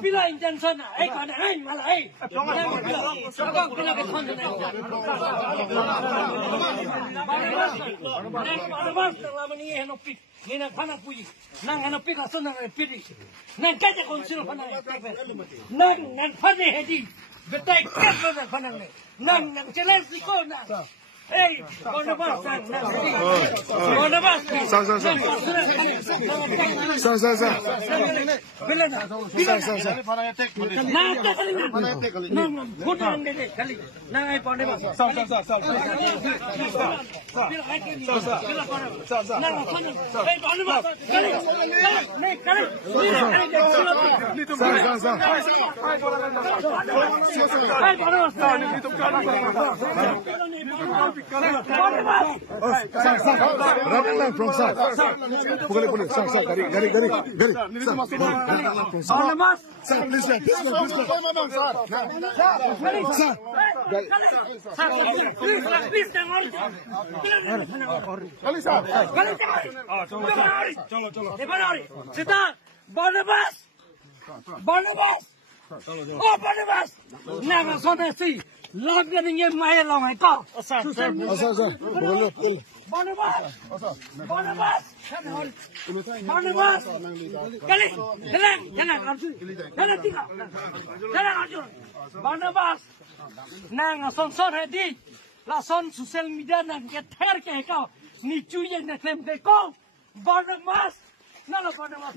Pila intention malah Nina pana puji, nang ano pika sana pidi, nang kaja konsilo pana nang pane hedi, betai keplo na pana nang challenge ko na. Hey, Barnabas, Ratang from sir. Pukul. Sir. Gari. Sir, please. Barnabas. Oh, Barnabas. Never saw that see. Love getting in my long I call. Sir. Barnabas. Barnabas. Nang son hedi. La son social media nang get her ke ka. Ni chuye na claim de ko. Barnabas. No, Barnabas.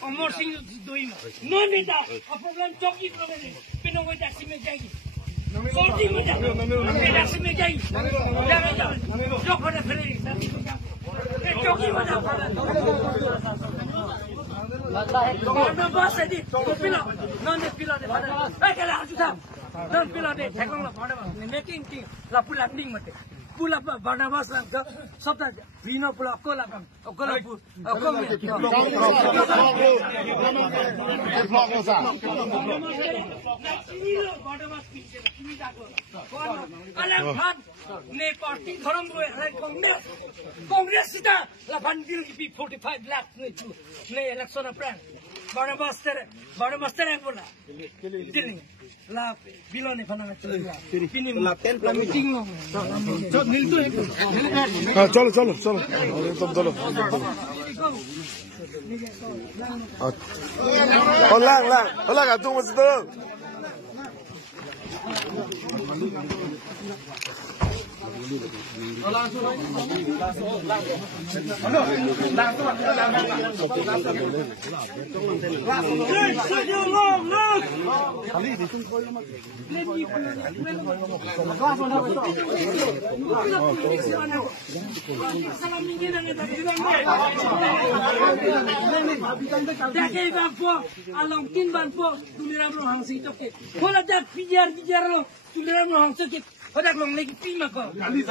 Umur sing doi mo. No nida. A problem choki problem. Pino ko taxi me jagi. Sorti mo ja. Taxi me jagi. Jalo. Jok ko na fere. Choki mo ja. No boss edi. Pilo. No ne pilo de. Ai kala aju sa. No pilo de. Thekong la phone ma. Making ki la pula ding mate. Pula Barnabas lang ka sabta vino pula ko lang ko la pu ko me Barnabas pinche kimi da ko alam khan ne party dharam ro congress sita la bandil ki 45 lakh ne election plan Barnabas tere bola dilling la bilone fananga chila pini la 10 meeting chalo hola gatung mas tu Odak long lagi pima ko. Kali.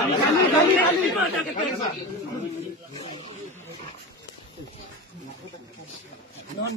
Non